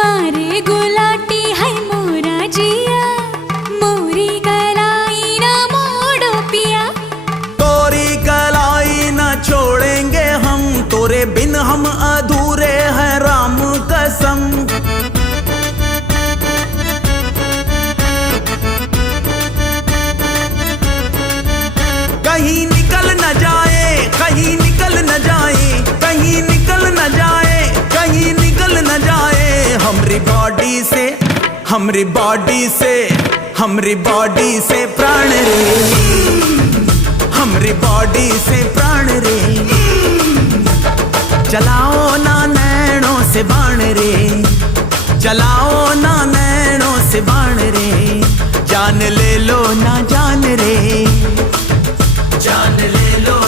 मारे गुलाटी है मोरा जिया, मोरी कलाई ना मोड़ो पिया। तोरी कलाई ना छोड़ेंगे हम, तोरे बिन हम अधूरे हैं राम कसम। कहीं निकल न जाए, कहीं निकल न जाए, कहीं निकल न जाए, कहीं निकल न जाए हमरी बॉडी से, हमरी बॉडी से, हमरी बॉडी से प्राण रे, हमरी बॉडी से प्राण रे। चलाओ ना नैनों से बाण रे, चलाओ ना नैनों से बाण रे। जान ले लो ना जान रे, जान ले लो।